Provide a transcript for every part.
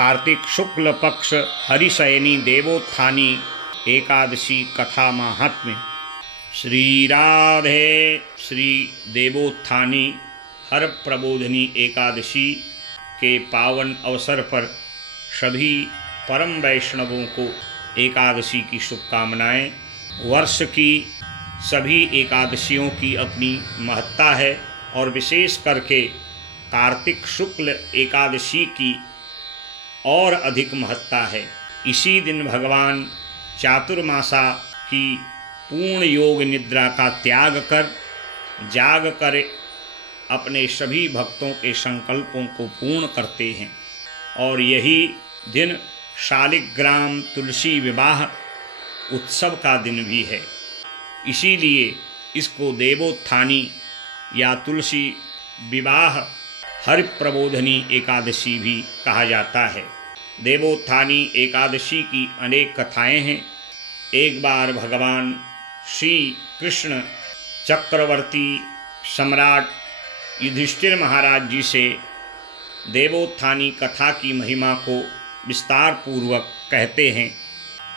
कार्तिक शुक्ल पक्ष हरिशयनी देवोत्थानी एकादशी कथा महात्म्य। श्री राधे। श्री देवोत्थानी हर प्रबोधनी एकादशी के पावन अवसर पर सभी परम वैष्णवों को एकादशी की शुभकामनाएं। वर्ष की सभी एकादशियों की अपनी महत्ता है और विशेष करके कार्तिक शुक्ल एकादशी की और अधिक महत्ता है। इसी दिन भगवान चातुर्मासा की पूर्ण योग निद्रा का त्याग कर जाग कर अपने सभी भक्तों के संकल्पों को पूर्ण करते हैं और यही दिन शालिग्राम तुलसी विवाह उत्सव का दिन भी है। इसीलिए इसको देवोत्थानी या तुलसी विवाह हर प्रबोधनी एकादशी भी कहा जाता है। देवोत्थानी एकादशी की अनेक कथाएं हैं। एक बार भगवान श्री कृष्ण चक्रवर्ती सम्राट युधिष्ठिर महाराज जी से देवोत्थानी कथा की महिमा को विस्तार पूर्वक कहते हैं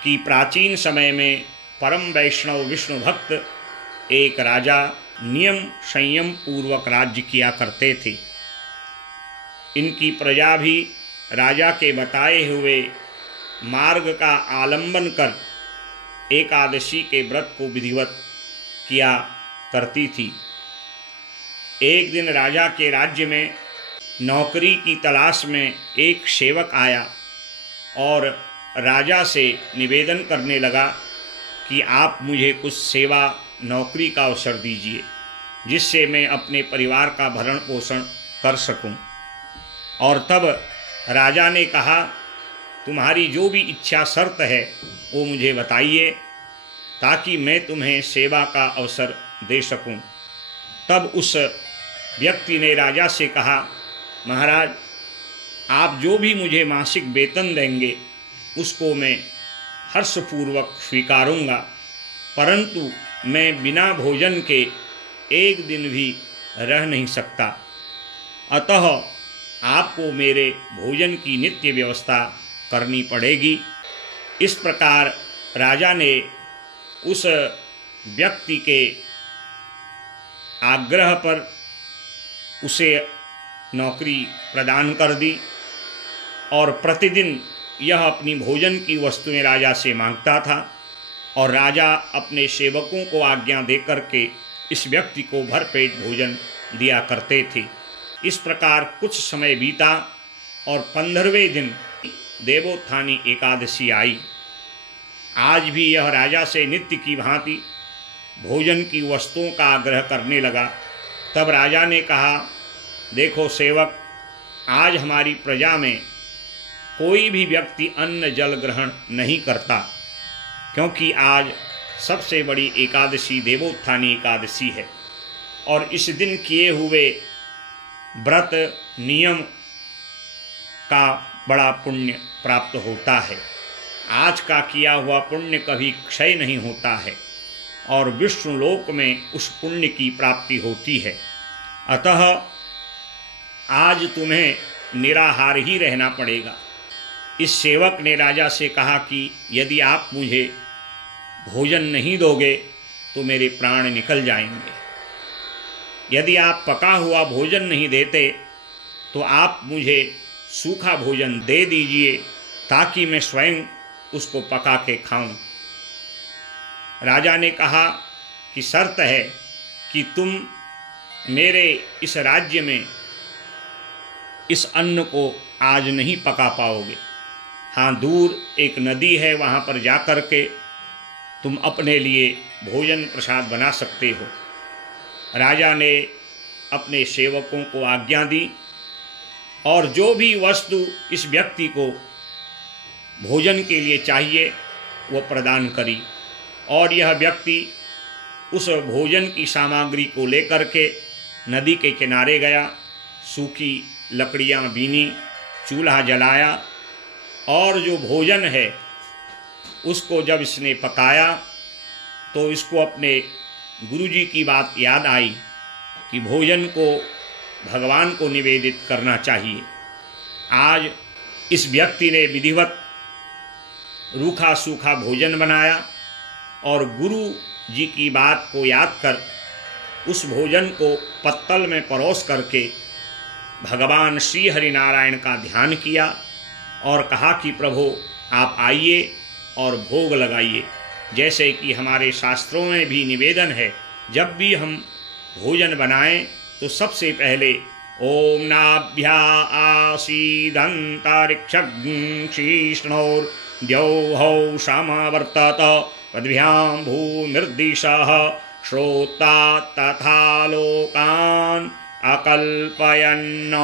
कि प्राचीन समय में परम वैष्णव विष्णु भक्त एक राजा नियम संयम पूर्वक राज्य किया करते थे। इनकी प्रजा भी राजा के बताए हुए मार्ग का आलंबन कर एकादशी के व्रत को विधिवत किया करती थी। एक दिन राजा के राज्य में नौकरी की तलाश में एक सेवक आया और राजा से निवेदन करने लगा कि आप मुझे कुछ सेवा नौकरी का अवसर दीजिए जिससे मैं अपने परिवार का भरण पोषण कर सकूं। और तब राजा ने कहा, तुम्हारी जो भी इच्छा शर्त है वो मुझे बताइए ताकि मैं तुम्हें सेवा का अवसर दे सकूं। तब उस व्यक्ति ने राजा से कहा, महाराज आप जो भी मुझे मासिक वेतन देंगे उसको मैं हर्षपूर्वक स्वीकारूंगा, परंतु मैं बिना भोजन के एक दिन भी रह नहीं सकता। अतः आपको मेरे भोजन की नित्य व्यवस्था करनी पड़ेगी। इस प्रकार राजा ने उस व्यक्ति के आग्रह पर उसे नौकरी प्रदान कर दी और प्रतिदिन यह अपनी भोजन की वस्तुएं राजा से मांगता था और राजा अपने सेवकों को आज्ञा देकर के इस व्यक्ति को भरपेट भोजन दिया करते थे। इस प्रकार कुछ समय बीता और 15वें दिन देवोत्थानी एकादशी आई। आज भी यह राजा से नित्य की भांति भोजन की वस्तुओं का आग्रह करने लगा। तब राजा ने कहा, देखो सेवक, आज हमारी प्रजा में कोई भी व्यक्ति अन्न जल ग्रहण नहीं करता क्योंकि आज सबसे बड़ी एकादशी देवोत्थानी एकादशी है और इस दिन किए हुए व्रत नियम का बड़ा पुण्य प्राप्त होता है। आज का किया हुआ पुण्य कभी क्षय नहीं होता है और विष्णु लोक में उस पुण्य की प्राप्ति होती है। अतः आज तुम्हें निराहार ही रहना पड़ेगा। इस सेवक ने राजा से कहा कि यदि आप मुझे भोजन नहीं दोगे तो मेरे प्राण निकल जाएंगे। यदि आप पका हुआ भोजन नहीं देते तो आप मुझे सूखा भोजन दे दीजिए ताकि मैं स्वयं उसको पका के खाऊं। राजा ने कहा कि शर्त है कि तुम मेरे इस राज्य में इस अन्न को आज नहीं पका पाओगे। हाँ, दूर एक नदी है, वहाँ पर जा कर के तुम अपने लिए भोजन प्रसाद बना सकते हो। राजा ने अपने सेवकों को आज्ञा दी और जो भी वस्तु इस व्यक्ति को भोजन के लिए चाहिए वो प्रदान करी और यह व्यक्ति उस भोजन की सामग्री को लेकर के नदी के किनारे गया, सूखी लकड़ियाँ बीनी, चूल्हा जलाया और जो भोजन है उसको जब इसने पकाया तो इसको अपने गुरुजी की बात याद आई कि भोजन को भगवान को निवेदित करना चाहिए। आज इस व्यक्ति ने विधिवत रूखा सूखा भोजन बनाया और गुरु जी की बात को याद कर उस भोजन को पत्तल में परोस करके भगवान श्री हरिनारायण का ध्यान किया और कहा कि प्रभु आप आइए और भोग लगाइए। जैसे कि हमारे शास्त्रों में भी निवेदन है, जब भी हम भोजन बनाएं तो सबसे पहले ओम नाभ्या आसीदंतरिक्षं शीर्ष्णोर्द्यौः समावर्तत पद्भ्यां भूमिर्दिशः श्रोता तथा लोकान् अकल्पयन्।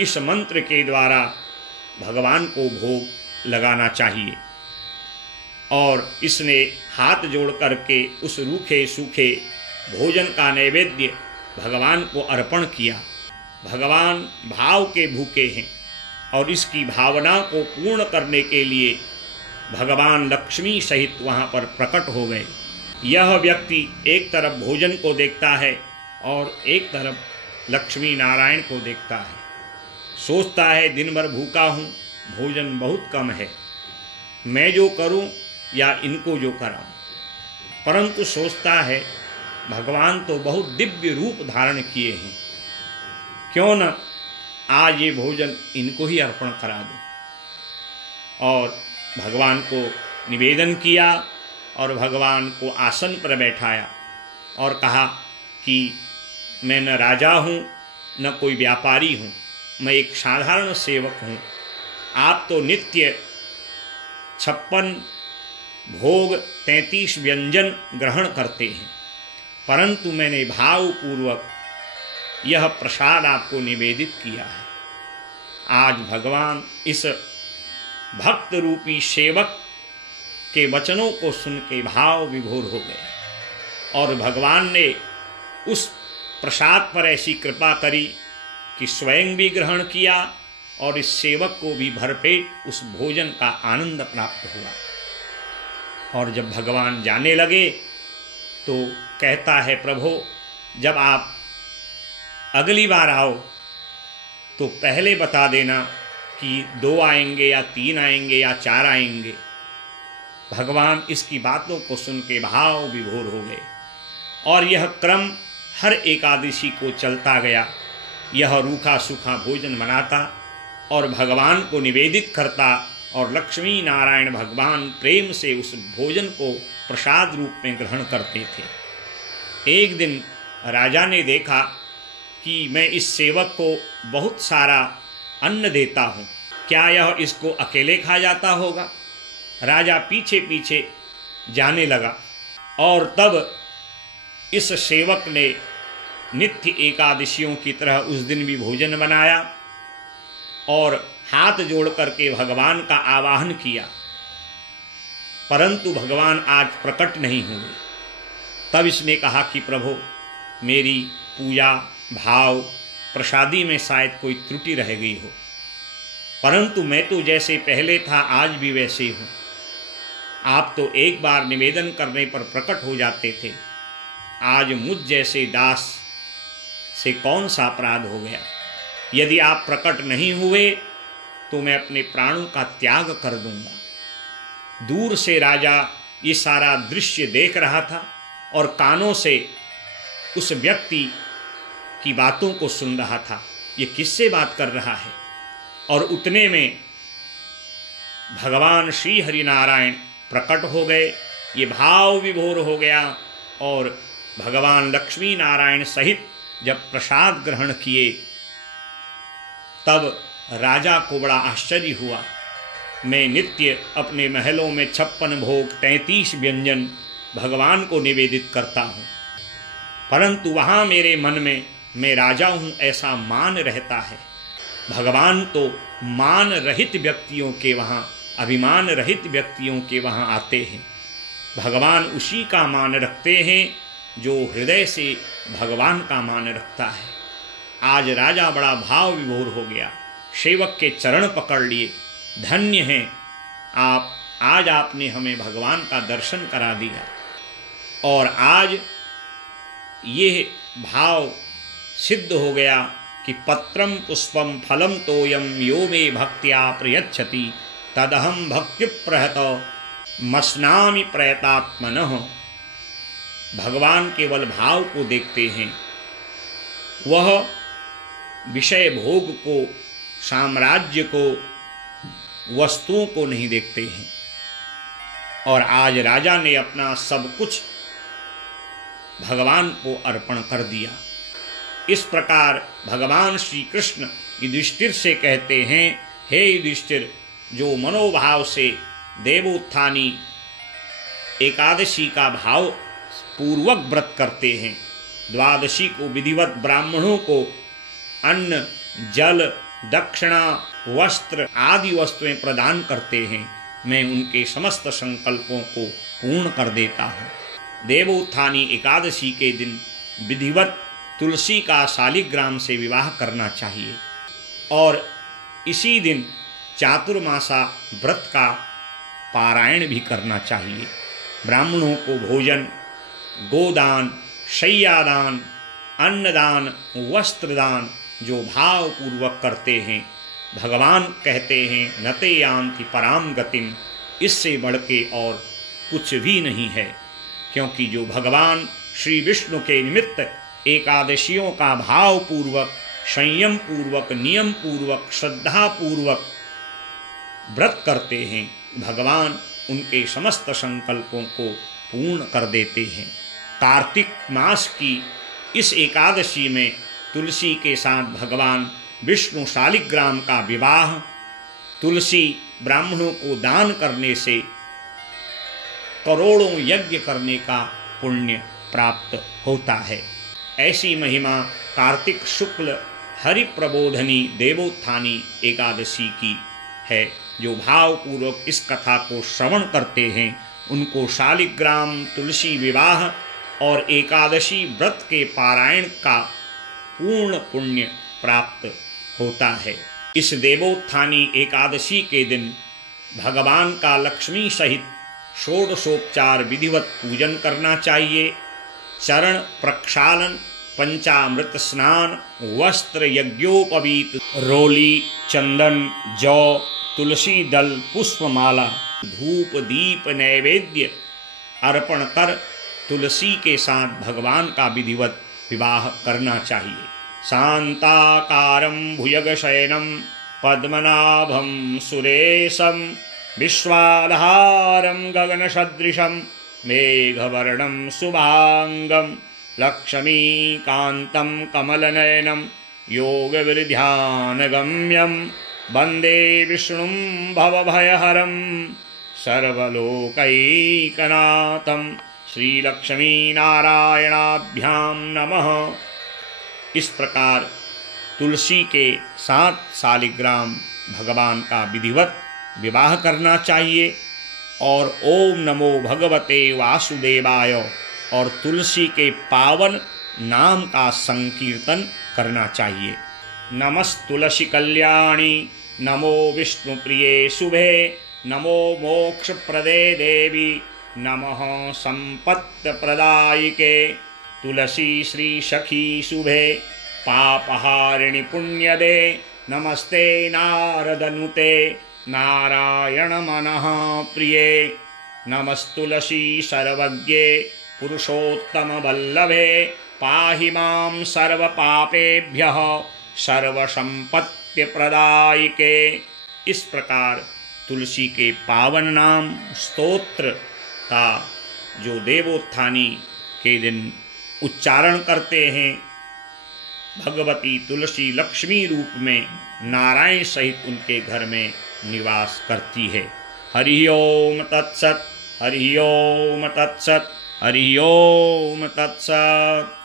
इस मंत्र के द्वारा भगवान को भोग लगाना चाहिए। और इसने हाथ जोड़ करके उस रूखे सूखे भोजन का नैवेद्य भगवान को अर्पण किया। भगवान भाव के भूखे हैं और इसकी भावना को पूर्ण करने के लिए भगवान लक्ष्मी सहित वहाँ पर प्रकट हो गए। यह व्यक्ति एक तरफ भोजन को देखता है और एक तरफ लक्ष्मी नारायण को देखता है। सोचता है दिन भर भूखा हूँ, भोजन बहुत कम है, मैं जो करूँ या इनको जो कराऊँ। परंतु सोचता है भगवान तो बहुत दिव्य रूप धारण किए हैं, क्यों न आज ये भोजन इनको ही अर्पण करा दूं। और भगवान को निवेदन किया और भगवान को आसन पर बैठाया और कहा कि मैं न राजा हूँ न कोई व्यापारी हूँ, मैं एक साधारण सेवक हूँ। आप तो नित्य 56 भोग 33 व्यंजन ग्रहण करते हैं, परंतु मैंने भावपूर्वक यह प्रसाद आपको निवेदित किया है। आज भगवान इस भक्त रूपी सेवक के वचनों को सुन के भाव विभोर हो गए और भगवान ने उस प्रसाद पर ऐसी कृपा करी कि स्वयं भी ग्रहण किया और इस सेवक को भी भरपेट उस भोजन का आनंद प्राप्त हुआ। और जब भगवान जाने लगे तो कहता है, प्रभु जब आप अगली बार आओ तो पहले बता देना कि 2 आएंगे या 3 आएंगे या 4 आएंगे। भगवान इसकी बातों को सुन के भाव विभोर हो गए और यह क्रम हर एकादशी को चलता गया। यह रूखा सूखा भोजन बनाता और भगवान को निवेदित करता और लक्ष्मी नारायण भगवान प्रेम से उस भोजन को प्रसाद रूप में ग्रहण करते थे। एक दिन राजा ने देखा कि मैं इस सेवक को बहुत सारा अन्न देता हूँ, क्या यह इसको अकेले खा जाता होगा। राजा पीछे पीछे जाने लगा और तब इस सेवक ने नित्य एकादशियों की तरह उस दिन भी भोजन बनाया और हाथ जोड़ करके भगवान का आवाहन किया, परंतु भगवान आज प्रकट नहीं हुए। तब इसने कहा कि प्रभु मेरी पूजा भाव प्रसादी में शायद कोई त्रुटि रह गई हो, परंतु मैं तो जैसे पहले था आज भी वैसे हूँ। आप तो एक बार निवेदन करने पर प्रकट हो जाते थे, आज मुझ जैसे दास से कौन सा अपराध हो गया। यदि आप प्रकट नहीं हुए तो मैं अपने प्राणों का त्याग कर दूंगा। दूर से राजा ये सारा दृश्य देख रहा था और कानों से उस व्यक्ति की बातों को सुन रहा था, ये किससे बात कर रहा है। और उतने में भगवान श्री हरिनारायण प्रकट हो गए। ये भाव विभोर हो गया और भगवान लक्ष्मी नारायण सहित जब प्रसाद ग्रहण किए तब राजा को बड़ा आश्चर्य हुआ। मैं नित्य अपने महलों में 56 भोग 33 व्यंजन भगवान को निवेदित करता हूँ, परंतु वहाँ मेरे मन में मैं राजा हूँ ऐसा मान रहता है। भगवान तो मान रहित व्यक्तियों के वहाँ, अभिमान रहित व्यक्तियों के वहाँ आते हैं। भगवान उसी का मान रखते हैं जो हृदय से भगवान का मान रखता है। आज राजा बड़ा भाव विभोर हो गया, सेवक के चरण पकड़ लिए, धन्य हैं आप, आज आपने हमें भगवान का दर्शन करा दिया। और आज ये भाव सिद्ध हो गया कि पत्रम पुष्पम फलम तोयम यो मे भक्त्या प्रयच्छति तदहम भक्ति प्रहत मस्नामि प्रयतात्मनः। भगवान केवल भाव को देखते हैं, वह विषय भोग को, साम्राज्य को, वस्तुओं को नहीं देखते हैं। और आज राजा ने अपना सब कुछ भगवान को अर्पण कर दिया। इस प्रकार भगवान श्री कृष्ण युधिष्ठिर से कहते हैं, हे युधिष्ठिर, जो मनोभाव से देवोत्थानी एकादशी का भाव पूर्वक व्रत करते हैं, द्वादशी को विधिवत ब्राह्मणों को अन्न, जल, दक्षिणा, वस्त्र आदि वस्तुएं प्रदान करते हैं, मैं उनके समस्त संकल्पों को पूर्ण कर देता हूँ। देवोत्थानी एकादशी के दिन विधिवत तुलसी का शालिग्राम से विवाह करना चाहिए और इसी दिन चातुर्मासा व्रत का पारायण भी करना चाहिए। ब्राह्मणों को भोजन, गोदान, शय्यादान, अन्नदान, वस्त्रदान जो भाव पूर्वक करते हैं, भगवान कहते हैं नते यान्ति पराम गतिम, इससे बढ़ के और कुछ भी नहीं है। क्योंकि जो भगवान श्री विष्णु के निमित्त एकादशियों का भाव पूर्वक, संयम पूर्वक, नियम पूर्वक, श्रद्धा पूर्वक व्रत करते हैं, भगवान उनके समस्त संकल्पों को पूर्ण कर देते हैं। कार्तिक मास की इस एकादशी में तुलसी के साथ भगवान विष्णु शालिग्राम का विवाह, तुलसी ब्राह्मणों को दान करने से करोड़ों यज्ञ करने का पुण्य प्राप्त होता है। ऐसी महिमा कार्तिक शुक्ल हरि प्रबोधनी देवोत्थानी एकादशी की है। जो भाव पूर्वक इस कथा को श्रवण करते हैं, उनको शालिग्राम, तुलसी विवाह और एकादशी व्रत के पारायण का पूर्ण पुण्य प्राप्त होता है। इस देवोत्थानी एकादशी के दिन भगवान का लक्ष्मी सहित षोडशोपचार विधिवत पूजन करना चाहिए। चरण प्रक्षालन, पंचामृत स्नान, वस्त्र यज्ञोपवीत, रोली, चंदन, जौ, तुलसी दल, पुष्पमाला, धूप, दीप, नैवेद्य अर्पण कर तुलसी के साथ भगवान का विधिवत विवाह करना चाहिए। शांताकारं भुजगशयनं पद्मनाभं सुरेशं विश्वाधारं गगनसदृशं मेघवर्णं शुभांगं लक्ष्मीकान्तं कमलनयनं योगविध्यानगम्यं वन्दे विष्णुं भवभयहरं सर्वलोकैकनाथं श्रीलक्ष्मीनारायणाभ्यां नमः। इस प्रकार तुलसी के साथ शालिग्राम भगवान का विधिवत विवाह करना चाहिए और ओम नमो भगवते वासुदेवाय और तुलसी के पावन नाम का संकीर्तन करना चाहिए। नमस्तुलसी कल्याणी, नमो विष्णु प्रिये शुभे, नमो मोक्ष प्रदे देवी, नमः संपत्ति प्रदायिके, तुलसी श्री सखी शुभे, पापहारिणि पुण्यदे, नमस्ते नारदनुते, नारायण मनः प्रिये, नमस्तुलसी सर्वज्ञे, पुरुषोत्तम वल्लभे, पाहि मां सर्वपापेभ्यः सर्वसंपत्ति प्रदायिके। इस प्रकार तुलसी के पावन नाम स्तोत्र का जो देवोत्थानी के दिन उच्चारण करते हैं, भगवती तुलसी लक्ष्मी रूप में नारायण सहित उनके घर में निवास करती है। हरि ओम तत्सत, हरि ओम तत्सत, हरि ओम तत्सत।